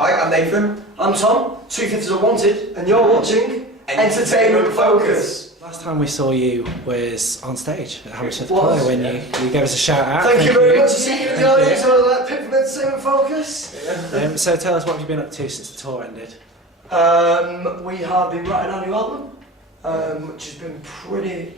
Hi, I'm Nathan. I'm Tom, 2/5 are Wanted, and you're watching Entertainment Focus. Last time we saw you was on stage at Hammersmith Play when you gave us a shout out. Thank you very much to see you in the audience on that pick from Entertainment Focus. Yeah. So tell us, what have you been up to since the tour ended? We have been writing our new album, which has been pretty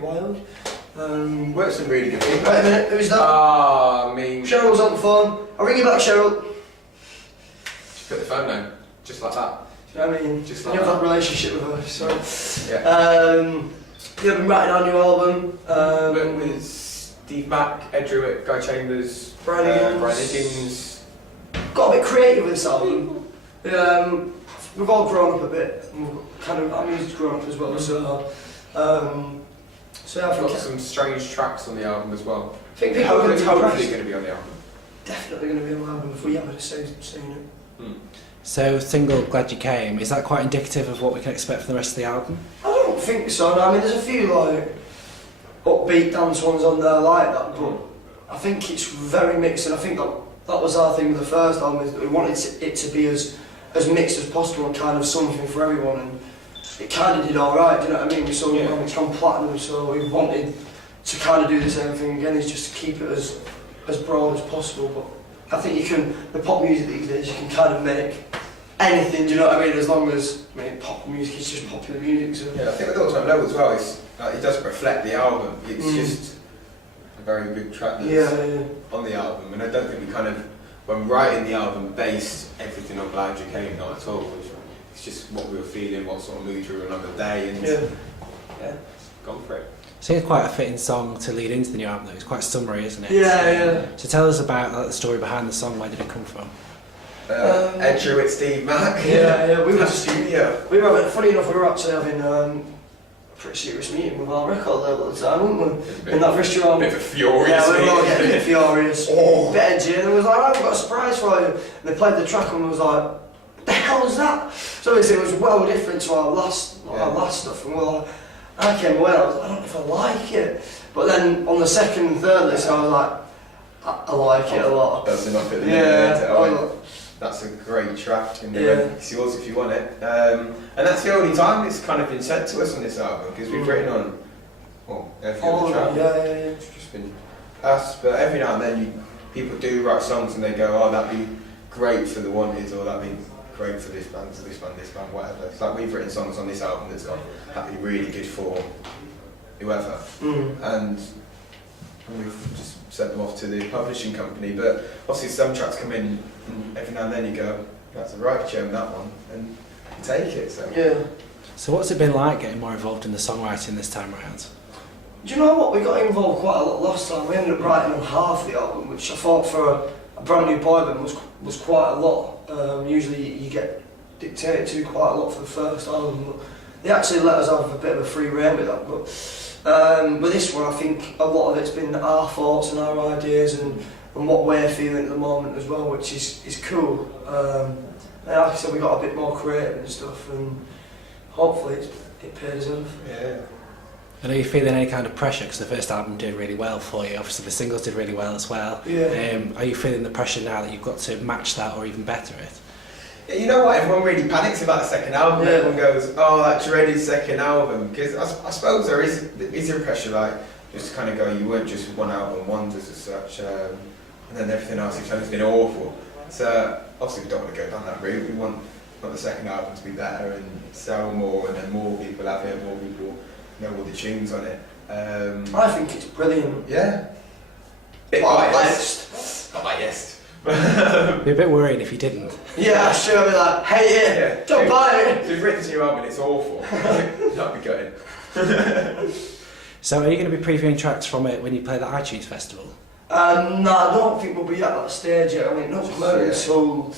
wild. Worked some really good people. Wait a minute, who's that? Cheryl's on the phone. I'll ring you back, Cheryl. Just put the phone down, just like that. Do you know what I mean? Just you like have that. that relationship with her, so... Yeah. I've been writing our new album. Worked with Steve Mack, Ed Druitt, Guy Chambers, Brian Higgins. Brian Higgins. Got a bit creative with this album. We've all grown up a bit. And our music's grown up as well, so yeah, I Got think some strange tracks on the album as well. I think people are going to be Hopefully impressed. going to be on the album. Definitely going to be on the album if we haven't seen it. So single Glad You Came, is that quite indicative of what we can expect for the rest of the album? I don't think so. No, I mean, there's a few like upbeat dance ones on there like that, but I think it's very mixed, and I think that was our thing with the first album, is that we wanted it to be as mixed as possible and kind of something for everyone, and it kind of did alright, do you know what I mean? We saw it's gone platinum, so we wanted to kind of do the same thing again, is just to keep it as broad as possible. But I think you can, the pop music these days, you can kind of make anything, do you know what I mean? As long as, I mean, pop music is just popular music, so... Yeah, I think with All-Time Low as well, it doesn't reflect the album, it's just a very good track that's on the album, and I don't think we kind of, when writing the album, based everything on Glad You Came, not at all. It's just what we were feeling, what sort of mood we were in on the day, and gone for it. Seems quite a fitting song to lead into the new album though. It's quite summary, isn't it? Yeah. So tell us about the story behind the song. Where did it come from? Ed Druitt, Steve Mack. We were studio. funny enough, we were actually having a pretty serious meeting with our record label at the time, weren't we? In that restaurant. A bit of a furious Yeah, we were all meeting. getting a bit furious. Oh. Bit edgy, and it was like, oh, we've got a surprise for you. And they played the track and was like, what the hell is that? So obviously it was well different to our last stuff, and we were like, I came away, I was like, I don't know if I like it. But then on the second and third list, I was like, I like it a lot. That's enough at the that's a great track, and it's yours if you want it. And that's the only time it's kind of been sent to us on this album, because we've written on every other track. It's just been us, but every now and then people do write songs and they go, oh, that'd be great for the Wanted, or that'd be great for this band, whatever. It's like we've written songs on this album that's gone, that'd be really good for whoever. And we've just sent them off to the publishing company, but obviously some tracks come in and every now and then you go, that's a right tune, that one, and you take it. So what's it been like getting more involved in the songwriting this time around? Do you know what, we got involved quite a lot last time. We ended up writing on half the album, which I thought for a brand new boy band was quite a lot. Usually you get dictated to quite a lot for the first album, but they actually let us have a bit of a free rein with that. But with this one, I think a lot of it's been our thoughts and our ideas and what we're feeling at the moment as well, which is cool. And like I said, we got a bit more creative and stuff, and hopefully it pays off. Yeah. And are you feeling any kind of pressure, because the first album did really well for you, obviously the singles did really well as well. Are you feeling the pressure now that you've got to match that or even better it? Yeah, you know what, everyone really panics about the second album. Everyone goes, oh, that dreaded second album, because I suppose there is a pressure, like, just to kind of go, you weren't just one album wonders as such, and then everything else you've done has been awful. So obviously we don't want to go down that route. We want the second album to be better and sell more, and then more people have it, more people know all the tunes on it. I think it's brilliant. Yeah. Bit biased. Not biased. Be a bit worried if you didn't. Yeah, sure, I'll be like, hate it, don't buy it. If you've written to your album and it's awful, that'd be gutting. So are you going to be previewing tracks from it when you play the iTunes Festival? No, I don't think we'll be at that stage yet. I mean, not promoted until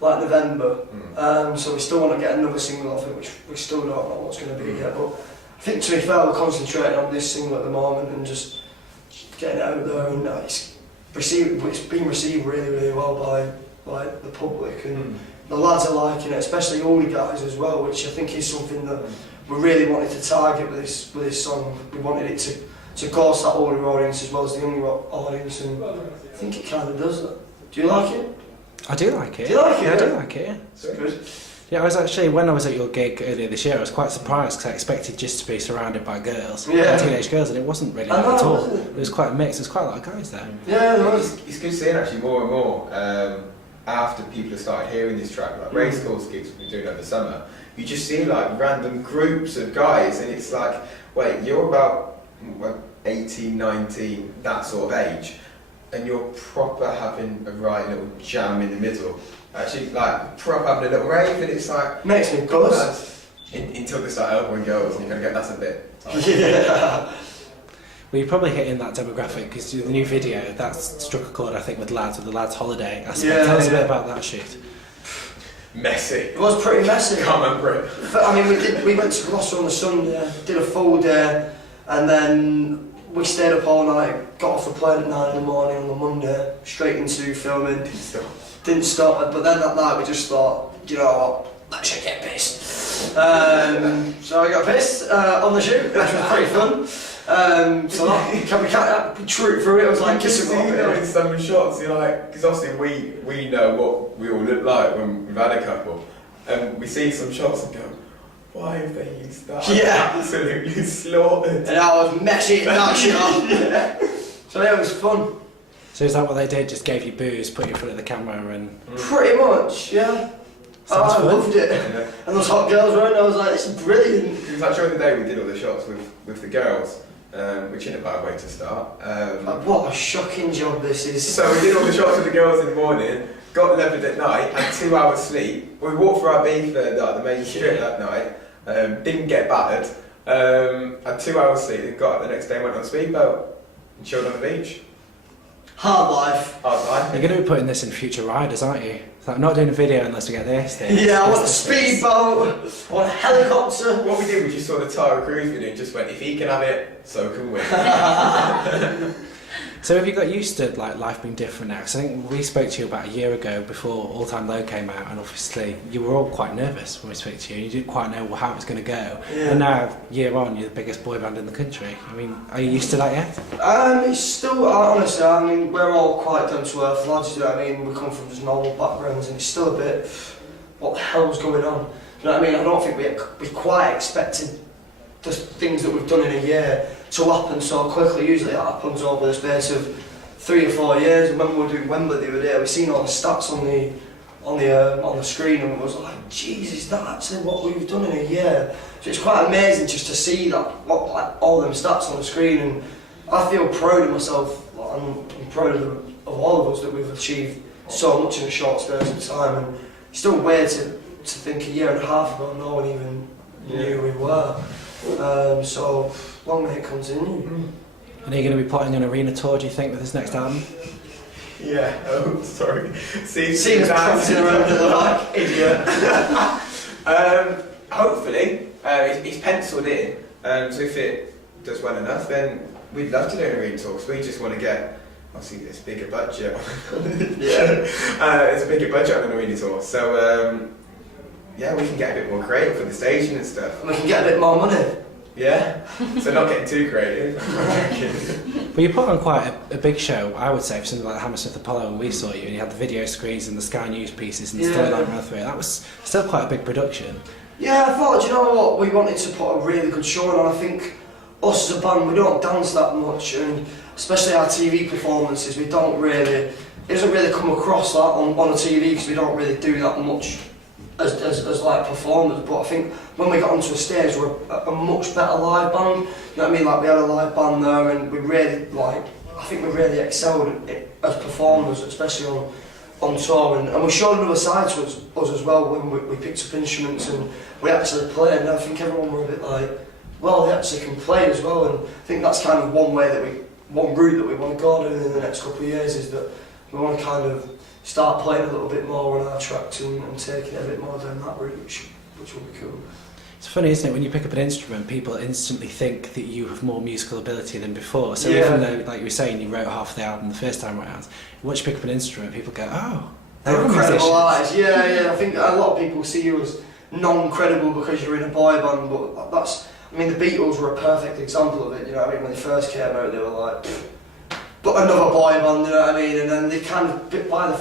like November, so we still want to get another single off it, which we still don't know what's going to be yet. But I think, to be fair, we're concentrating on this single at the moment and just getting it out there, and it's been received really, really well by the public, and the lads are liking it, especially all the guys as well, which I think is something that we really wanted to target with this song. We wanted it to course that older audience as well as the younger audience, and I think it kind of does that. Do you like it? I do like it. Do you like it? Yeah, I do like it. It's good. Yeah, I was actually, when I was at your gig earlier this year, I was quite surprised because I expected just to be surrounded by girls, teenage girls, and it wasn't really that at all. It was quite a mix. There's quite a lot of guys there. Yeah, there was. It's good seeing actually more and more after people have started hearing this track, like race course gigs we've been doing over the summer. You just see like random groups of guys, and it's like, wait, you're about 18, 19, that sort of age, and you're proper having a right little jam in the middle. Actually, like, proper having a little rave, and it's like... Makes me buzz. Until they start elbowing girls, and you kind of go, that's a bit... Yeah. Well, you're probably hitting that demographic because the new video, that's struck a chord, I think, with the lads' holiday aspect. Yeah, Tell us a bit about that shoot. Messy. It was pretty messy. Can't remember it. But, I mean, we went to Gloucester on the Sunday, did a full day, and then we stayed up all night, got off the plane at 9 in the morning on the Monday, straight into filming. Didn't stop, but then that night we just thought, you know what, let's just get pissed. So I got pissed on the shoot, which was pretty fun. So we can't troop through it. I was like, just see in some shots, you're like, because obviously we know what we all look like when we've had a couple, and we see some shots and go, why have they used that? Yeah, absolutely slaughtered. And I was messy in that shot. Yeah. So yeah, it was fun. So is that what they did? Just gave you booze, put you in front of the camera, and pretty much, yeah. I loved it. Yeah. And those hot girls around, I was like, this is brilliant. It was actually the day we did all the shots with the girls, which isn't a bad way to start. What a shocking job this is. So we did all the shots with the girls in the morning, got levered at night, had 2 hours sleep. We walked for our beef for the main strip that night, didn't get battered, had 2 hours sleep, then got up the next day and went on a speedboat and chilled on the beach. Hard life. Hard life. You're going to be putting this in future riders, aren't you? It's like, not doing a video unless we get this thing. Yeah, I want a speedboat, I want a helicopter. What we did was just saw the Tyra Cruise video and just went, if he can have it, so can we. So have you got used to like life being different now? Because I think we spoke to you about a year ago before All Time Low came out, and obviously you were all quite nervous when we spoke to you. You didn't quite know how it was going to go. Yeah. And now, year on, you're the biggest boy band in the country. I mean, are you used to that yet? It's still, honestly, I mean, we're all quite down to earth lads, you know what I mean? We come from just normal backgrounds, and it's still a bit, what the hell's going on? You know what I mean? I don't think we quite expected the things that we've done in a year to happen so quickly. Usually that happens over the space of 3 or 4 years. And when we were doing Wembley the other day, we seen all the stats on the screen, and we was like, Jesus, is that actually what we've done in a year? So it's quite amazing just to see that, like all them stats on the screen, and I feel proud of myself. I'm proud of all of us that we've achieved so much in a short space of time, and it's still weird to think a year and a half ago no one even knew we were. So long may it continue. And are you going to be putting an arena tour, do you think, with this next album? Yeah, oh, sorry. See us prancing around in the back, idiot. Hopefully, it's penciled in, so if it does well enough, then we'd love to do an arena tour, because we just want to get, obviously, this bigger budget. Yeah. It's a bigger budget on an arena tour, so yeah, we can get a bit more creative with the staging and stuff. And we can get a bit more money. Yeah, so not getting too creative. But you put on quite a big show, I would say, for something like Hammersmith Apollo when we saw you, and you had the video screens and the Sky News pieces and the storyline run through it. That was still quite a big production. Yeah, I thought, you know what, we wanted to put a really good show on, and I think us as a band, we don't dance that much, and especially our TV performances, we don't really, it doesn't really come across that on a TV, because we don't really do that much as like performers. But I think when we got onto a stage, we're a much better live band. You know what I mean? Like, we had a live band there, and we really, like, I think we really excelled as performers, especially on tour, and we showed another side to us as well when we picked up instruments and we actually played, and I think everyone were a bit like, well, they actually can play as well, and I think that's kind of one route that we want to go down in the next couple of years, is that we want to kind of start playing a little bit more on our tracks and taking it a bit more down that route, which will be cool. It's funny, isn't it, when you pick up an instrument, people instantly think that you have more musical ability than before. So even though, like you were saying, you wrote half the album the first time around, once you pick up an instrument, people go, oh, they're incredible artists. Yeah, I think a lot of people see you as non-credible because you're in a boy band, but that's, I mean, the Beatles were a perfect example of it, you know what I mean? When they first came out, they were like, but another boy band, you know what I mean? And then they kind of, by the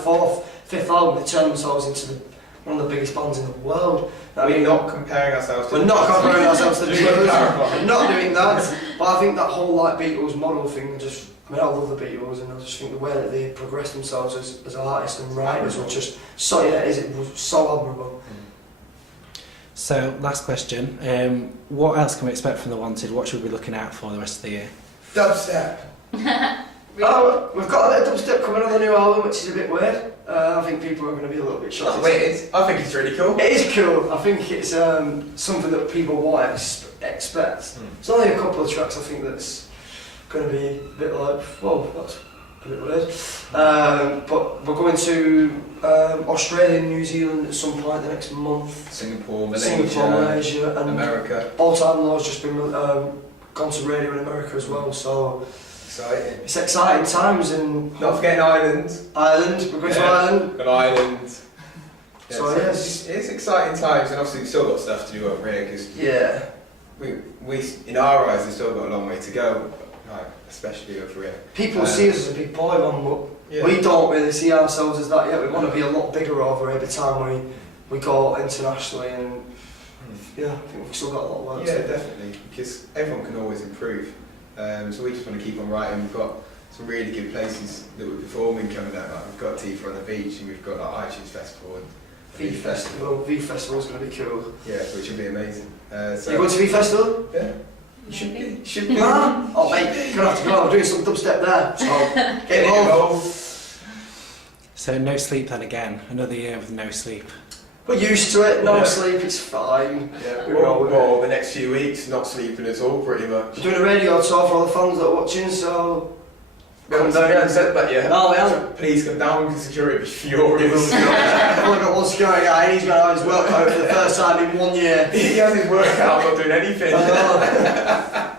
fifth album, they turned themselves into one of the biggest bands in the world. We're not comparing ourselves to We're not comparing ourselves to the Beatles. Clarify. We're not doing that. But I think that whole like Beatles model thing I love the Beatles, and I just think the way that they progressed themselves as artists and writers was just so it was so admirable. So, last question. What else can we expect from The Wanted? What should we be looking out for the rest of the year? Dubstep. Oh, we've got a bit of dubstep coming on the new album, which is a bit weird. I think people are going to be a little bit shocked. Not weird. I think it's really cool. It is cool. I think it's something that people won't expect. It's only a couple of tracks. I think that's going to be a bit like, whoa, that's a bit weird. But we're going to Australia and New Zealand at some point the next month. Singapore, Malaysia, and America. All Time Low's just been gone to radio in America as well. So exciting. it's exciting times, and not forgetting Ireland. We're going to Ireland. Got Ireland. Yeah, So it's exciting times, and obviously we've still got stuff to do over here because we in our eyes we've still got a long way to go, like, especially over here. People see us as a big boy band, but we don't really see ourselves as that yet. We want to be a lot bigger over here every time we go internationally, and I think we've still got a lot of work to do. Definitely, because everyone can always improve. So we just want to keep on writing. We've got some really good places that we're performing coming out. Like we've got Tifa on the Beach, and we've got like iTunes Festival and V Festival. V Festival's going to be cool. Yeah, which will be amazing. So you going to V Festival? Yeah. You should be. Oh mate, you're going to have to go. I'm doing some dubstep there. So get involved. So no sleep then again. Another year of no sleep. We're used to it. No sleep. It's fine. Yeah, well, the next few weeks not sleeping at all, pretty much. We're doing a radio tour for all the fans that are watching. So we haven't said that yet. No, we haven't. So please come down because security will be furious. I've only got one security guy, and he's going to have his workout for the first time in 1 year. He has his workout, not doing anything. I know.